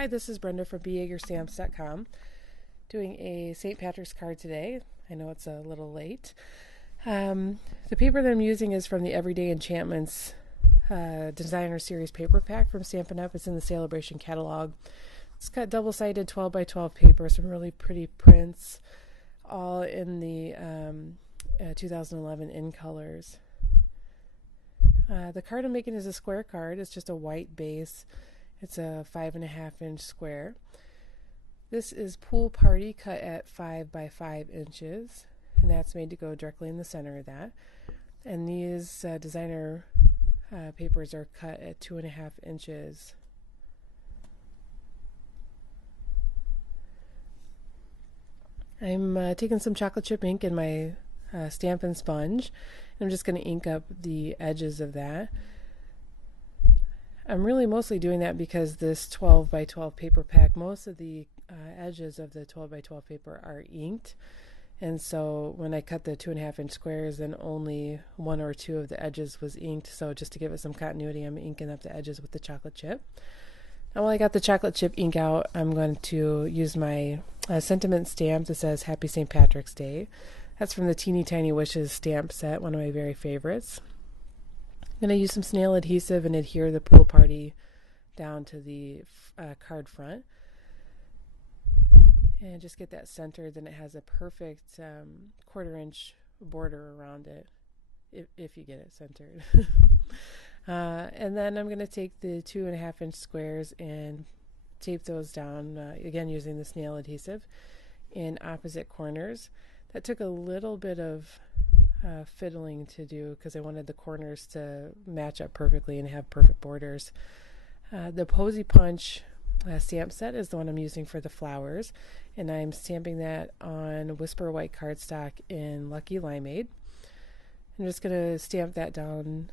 Hi, this is Brenda from BYagerStamps.com doing a St. Patrick's card today. I know it's a little late. The paper that I'm using is from the Everyday Enchantments Designer Series paper pack from Stampin' Up. It's in the Celebration catalog. It's got double-sided 12 by 12 paper, some really pretty prints, all in the 2011 in colors. The card I'm making is a square card. It's just a white base. It's a 5.5-inch square. This is Pool Party cut at 5 by 5 inches, and that's made to go directly in the center of that. And these designer papers are cut at 2.5 inches. I'm taking some chocolate chip ink in my Stampin' Sponge, and I'm just going to ink up the edges of that. I'm really mostly doing that because this 12 by 12 paper pack, most of the edges of the 12 by 12 paper are inked, and so when I cut the 2.5-inch squares, then only one or two of the edges was inked. So just to give it some continuity, I'm inking up the edges with the chocolate chip. Now while I got the chocolate chip ink out, I'm going to use my sentiment stamp that says Happy St. Patrick's Day. That's from the Teeny Tiny Wishes stamp set, one of my very favorites. I'm going to use some snail adhesive and adhere the Pool Party down to the card front. And just get that centered, then it has a perfect 1/4-inch border around it, if you get it centered. And then I'm going to take the 2.5-inch squares and tape those down, again using the snail adhesive, in opposite corners. That took a little bit of fiddling to do because I wanted the corners to match up perfectly and have perfect borders. The Posy Punch stamp set is the one I'm using for the flowers, and I'm stamping that on Whisper White cardstock in Lucky Limeade. I'm just going to stamp that down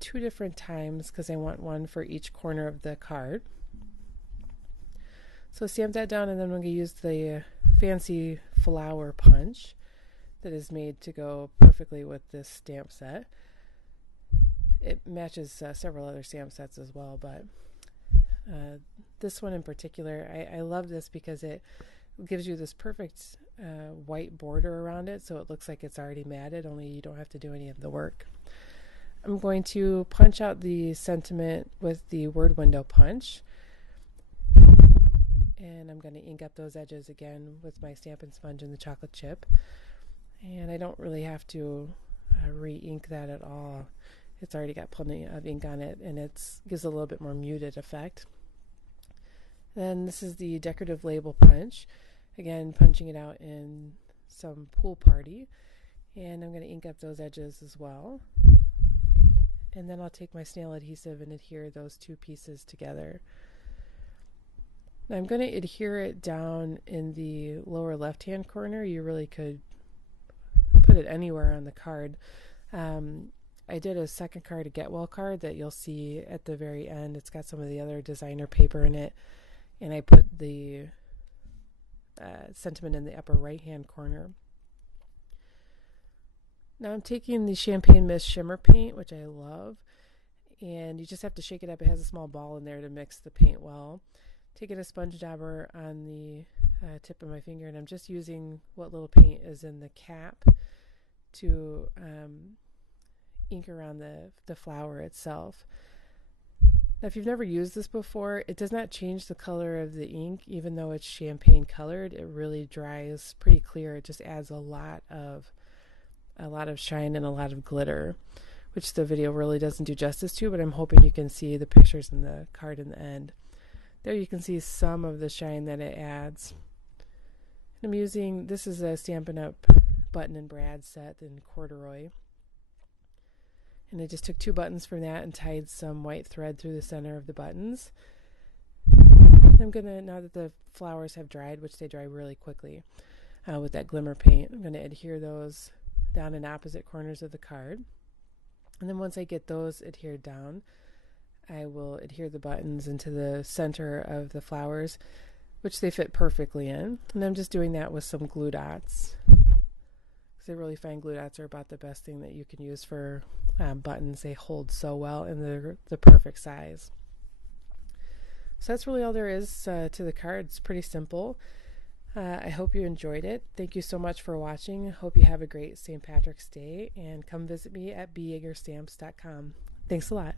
2 different times because I want one for each corner of the card. So stamp that down, and then I'm going to use the fancy flower punch that is made to go perfectly with this stamp set. It matches several other stamp sets as well, but this one in particular, I love this because it gives you this perfect white border around it, so it looks like it's already matted, only you don't have to do any of the work. I'm going to punch out the sentiment with the word window punch, and I'm going to ink up those edges again with my Stampin' Sponge and the chocolate chip. And I don't really have to re-ink that at all. It's already got plenty of ink on it, and it gives a little bit more muted effect. Then this is the decorative label punch. Again, punching it out in some Pool Party. And I'm going to ink up those edges as well. And then I'll take my snail adhesive and adhere those 2 pieces together. Now I'm going to adhere it down in the lower left-hand corner. You really could put it anywhere on the card. I did a second card, a Get Well card, that you'll see at the very end. It's got some of the other designer paper in it, and I put the sentiment in the upper right-hand corner. Now I'm taking the Champagne Mist Shimmer Paint, which I love, and you just have to shake it up. It has a small ball in there to mix the paint well. Taking a sponge dauber on the tip of my finger, and I'm just using what little paint is in the cap to ink around the flower itself. Now, if you've never used this before, it does not change the color of the ink. Even though it's champagne colored, it really dries pretty clear. It just adds a lot of shine and a lot of glitter, which the video really doesn't do justice to, but I'm hoping you can see the pictures in the card in the end. There you can see some of the shine that it adds. I'm using, this is a Stampin' Up! Button and Brad set in corduroy. And I just took 2 buttons from that and tied some white thread through the center of the buttons. I'm going to, now that the flowers have dried, which they dry really quickly with that glimmer paint, I'm going to adhere those down in opposite corners of the card. And then once I get those adhered down, I will adhere the buttons into the center of the flowers, which they fit perfectly in. And I'm just doing that with some glue dots, because I really find glue dots are about the best thing that you can use for buttons. They hold so well, and they're the perfect size. So that's really all there is to the card. It's pretty simple. I hope you enjoyed it. Thank you so much for watching. Hope you have a great St. Patrick's Day, and come visit me at byeagerstamps.com. Thanks a lot.